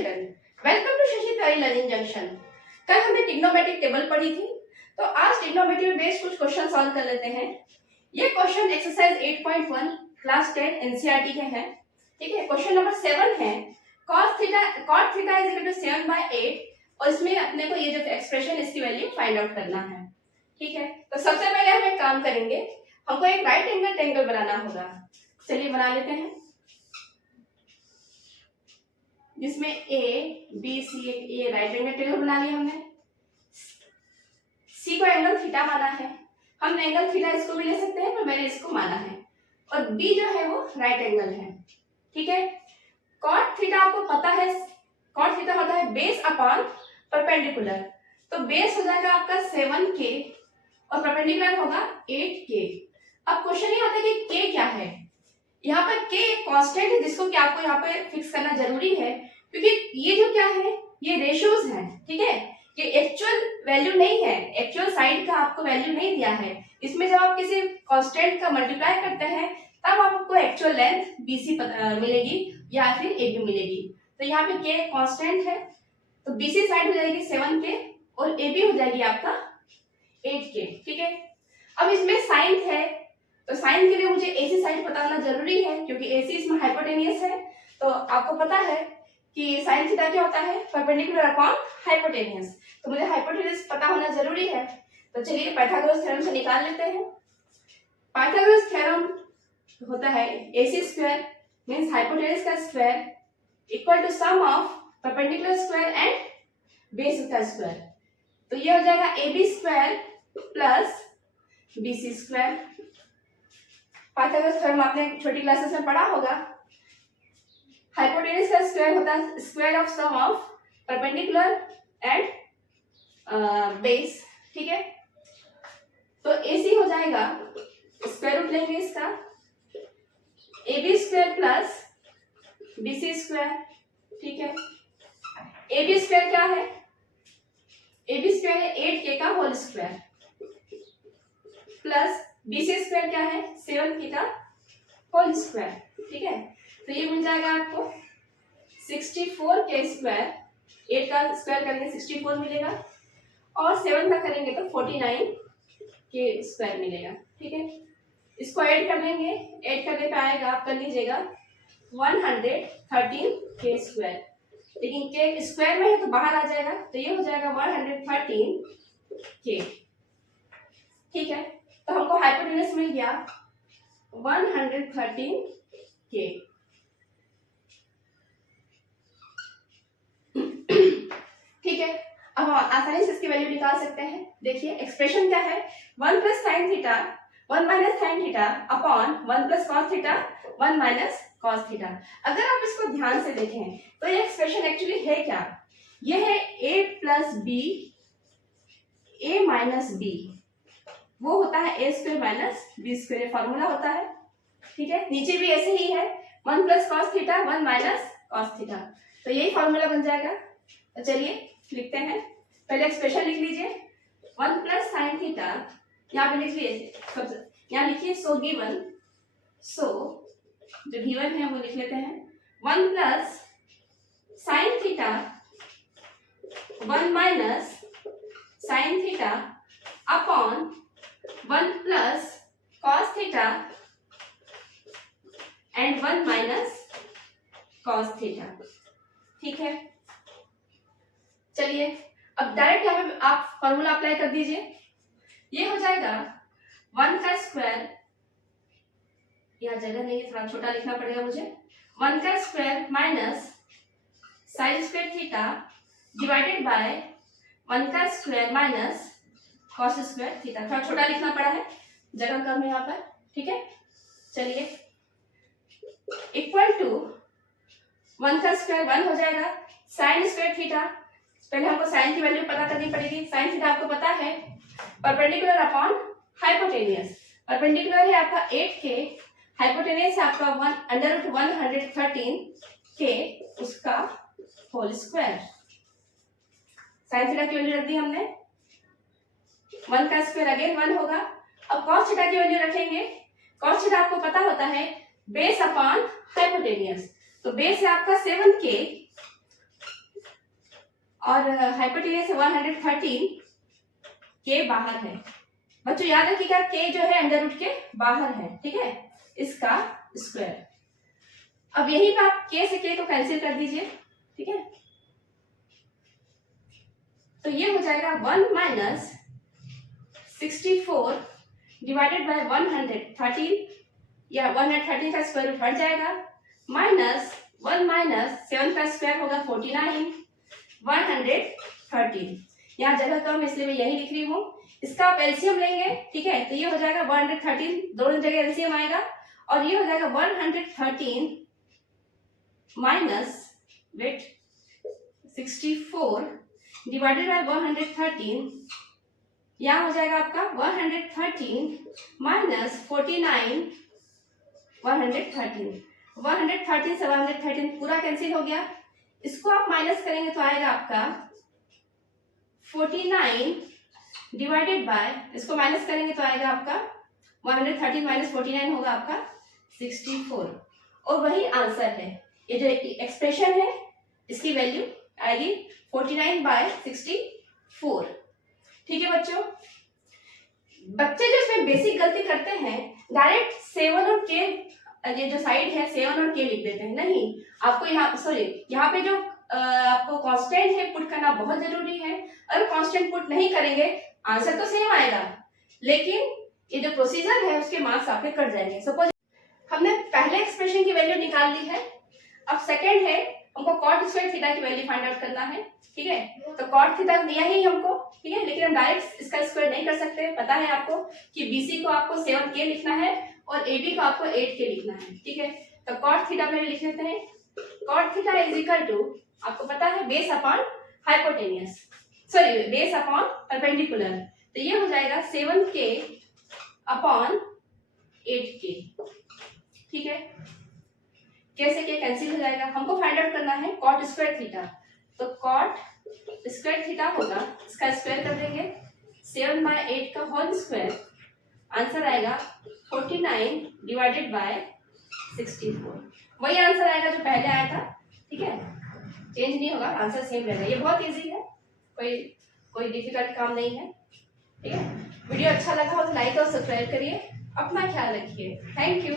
Children, welcome to Shashi Tiwari learning junction. कल हमने trigonometric table पढ़ी थी, तो आज ट्रिग्नोमेट्री में बेस्ड कुछ क्वेश्चन सॉल्व कर लेते हैं। ये क्वेश्चन एक्सरसाइज 8.1 क्लास 10 एनसीईआरटी के हैं। ठीक है, क्वेश्चन नंबर 7 है cos theta is equal to 7/8 और इसमें अपने को ये जो एक्सप्रेशन इसकी वैल्यू फाइंड आउट करना है। ठीक है, तो सबसे पहले हम एक काम करेंगे, हमको एक राइट एंगल ट्रायंगल बनाना होगा। चलिए बना लेते हैं, जिसमें ए बी सी, ये राइट एंगल ट्रायंगल बना लिया हमने। सी को एंगल थीटा माना है, हम एंगल थीटा इसको भी ले सकते हैं पर मैंने इसको माना है, और बी जो है वो राइट एंगल है। ठीक है, कॉट थीटा आपको पता है, कॉट थीटा होता है बेस अपॉन परपेंडिकुलर, तो बेस हो जाएगा आपका 7k और परपेंडिकुलर होगा 8k। अब क्वेश्चन ये आता है कि k क्या है। यहाँ पर k एक कांस्टेंट है जिसको कि आपको यहाँ पे फिक्स करना जरूरी है, क्योंकि ये जो क्या है ये रेशियोज हैं। ठीक है, ये एक्चुअल वैल्यू नहीं है, एक्चुअल साइड का आपको वैल्यू नहीं दिया है। इसमें जब आप किसी कांस्टेंट का मल्टीप्लाई करते हैं तब आपको एक्चुअल लेंथ BC मिलेगी या फिर AB मिलेगी। तो यहाँ पे k कांस्टेंट है, तो BC साइड हो जाएगी 7k और AB हो जाएगी आपका 8k। ठीक है, अब इसमें साइन है, तो साइन के लिए मुझे AC साइड पता होना जरूरी है, क्योंकि AC इसमें हाइपोटेनियस है। तो आपको पता है कि साइन थीटा क्या होता है, परपेंडिकुलर अपॉन हाइपोटेनियस, तो मुझे हाइपोटेनियस पता होना जरूरी है। तो चलिए पाइथागोरस थ्योरम से निकाल लेते हैं। पाइथागोरस थ्योरम होता है AC स्क्वायर मींस हाइपोटेनियस का square equal to sum of perpendicular square and base का स्क्वायर। तो ये हो जाएगा AB square plus BC square. Pythagoras theorem आपने छोटी क्लासेस में पढ़ा होगा। हाइपोटेनियस का स्क्वायर होता है square of sum of perpendicular and base. ठीक है, तो AC हो जाएगा, स्क्वायर रूट लेंगे इसका, AB square plus BC square. ठीक है, AB स्क्वायर क्या है, AB स्क्वायर है 8k का whole square plus BC square क्या है 7k का होल स्क्वायर। ठीक है, तो ये मिल जाएगा आपको 64k स्क्वायर, 8 का स्क्वायर करेंगे 64 मिलेगा और 7 का करेंगे तो 49k स्क्वायर मिलेगा। ठीक है, इसको ऐड कर लेंगे, ऐड करने पे आएगा, आप कर लीजिएगा 113k स्क्वायर, लेकिन k स्क्वायर में है तो बाहर आ जाएगा, तो ये हो जाएगा 113k। ठीक है, तो हमको हाइपोटेनस मिल गया 113k। ठीक है, अब हम आसानी से इसकी वैल्यू निकाल सकते हैं। देखिए एक्सप्रेशन क्या है, 1 plus sine theta 1 minus sine theta upon 1 plus cos theta 1 minus cos theta. अगर आप इसको ध्यान से देखें तो ये एक्सप्रेशन एक्चुअली है क्या, ये है a plus b a minus b, वो होता है a square minus b square, formula होता है। ठीक है, नीचे भी ऐसे ही है 1 plus cos theta 1 minus cos theta, तो यही फॉर्मूला बन जाएगा। तो चलिए लिखते हैं, पहले एक्सप्रेशन लिख लीजिए 1 प्लस साइन थीटा, यहाँ पे लिखिए, यहाँ लिखिए सो गिवन, सो जो गिवन है वो लिख लेते हैं 1 plus sine theta 1 minus sine theta upon 1 plus cos theta and 1 minus cos theta. ठीक है, चलिए अब डायरेक्ट यहाँ पे आप फॉर्मूला अप्लाई कर दीजिए, ये हो जाएगा 1 का स्क्वायर, यहाँ जगह नहीं है थोड़ा छोटा लिखना पड़ेगा मुझे, 1 का square minus sine square theta divided by 1 का square minus cos square theta. थोड़ा छोटा लिखना पड़ा है, जगह कम है यहाँ पर। ठीक है, चलिए इक्वल टू 1 का स्क्वायर 1 हो जाएगा, साइन स्क्वायर थीटा, पहले हमको साइन की वैल्यू पता करनी पड़ेगी। साइन थीटा आपको पता है परपेंडिकुलर अपॉन हाइपोटेनियस, परपेंडिकुलर है आपका 8k, हाइपोटेनियस है आपका 1/113k उसका होल स्क्वायर। साइन थीटा की वैल्यू रख दी हमने, 1 का स्क्वायर अगेन 1 होगा। अब कॉस थीटा की वैल्यू रखेंगे, कॉस थीटा आपको पता होता है बेस अपॉन हाइपोटेनियस, तो बेस है आपका 7k और हाइपोटेनियस 113 के बाहर है। बच्चों याद रखिएगा के जो है अंडर रूट के बाहर है, ठीक है, इसका स्क्वायर। अब यही पे आप के से के को कैंसिल कर दीजिए, ठीक है, तो ये हो जाएगा 1 माइनस 64 डिवाइडेड बाय 113, या 113 का स्क्वायर रूट हट जाएगा, माइनस 1 माइनस 7 का स्क्वायर होगा 49, 113। यहाँ जगह कम इसलिए मैं यही लिख रही हूँ। इसका आप एलसीएम लेंगे, ठीक है, तो ये हो जाएगा 113, दोनों जगह एलसीएम आएगा, और ये हो जाएगा 113 माइनस वेट 64 डिवाइडेड बाय 113, यहाँ हो जाएगा आपका 113 माइनस 49, 113 से 113 पूरा कैंसिल हो गया। इसको आप माइनस करेंगे तो आएगा आपका 49 डिवाइडेड बाय, इसको माइनस करेंगे तो आएगा आपका 113 माइनस 49 होगा आपका 64, और वही आंसर है। ये जो एक्सप्रेशन है इसकी वैल्यू आएगी 49/64। ठीक है बच्चों, बच्चे जो इसमें बेसिक गलती करते हैं, डायरेक्ट 7 और के, ये जो साइड है 7 और के लिख देते हैं। नहीं, आपको यहाँ पे जो आपको कांस्टेंट है पुट करना बहुत जरूरी है। अगर कांस्टेंट पुट नहीं करेंगे आंसर तो सेम आएगा, लेकिन ये जो प्रोसीजर है उसके मार्क्स आपके कट जाएंगे। सपोज हमने पहले एक्सप्रेशन की वैल्यू निकाल ली है, अब सेकंड है हमको कॉट स्क्वायर थीटा की वैल्यू फाइंड आउट करना है, ठीक है। तो कॉट थीटा दिया ही हमको, ठीक है, लेकिन हम डायरेक्ट इसका स्क्वायर नहीं कर सकते। पता है आपको कि बीसी को आपको 7k लिखना है और एबी को आपको 8k लिखना है, ठीक है। तो कॉट थीटा पहले लिख लेते हैं। Cot theta is equal to, आपको पता है, base upon hypotenuse, sorry base upon perpendicular, तो ये हो जाएगा 7k अपॉन 8k, ठीक है। कैसे के कैंसिल हो जाएगा, हमको फाइंड आउट करना है कॉट स्क्वायर थीटा। तो कॉट स्क्वायर थीटा होगा, इसका स्क्वायर कर देंगे 7/8 का होल स्क्वायर, आंसर आएगा 49 डिवाइडेड बाय 64। वही आंसर आएगा जो पहले आया था, ठीक है, चेंज नहीं होगा, आंसर सेम रहेगा। ये बहुत इजी है, कोई डिफिकल्ट काम नहीं है, ठीक है। वीडियो अच्छा लगा हो तो लाइक और सब्सक्राइब करिए। अपना ख्याल रखिए। Thank you.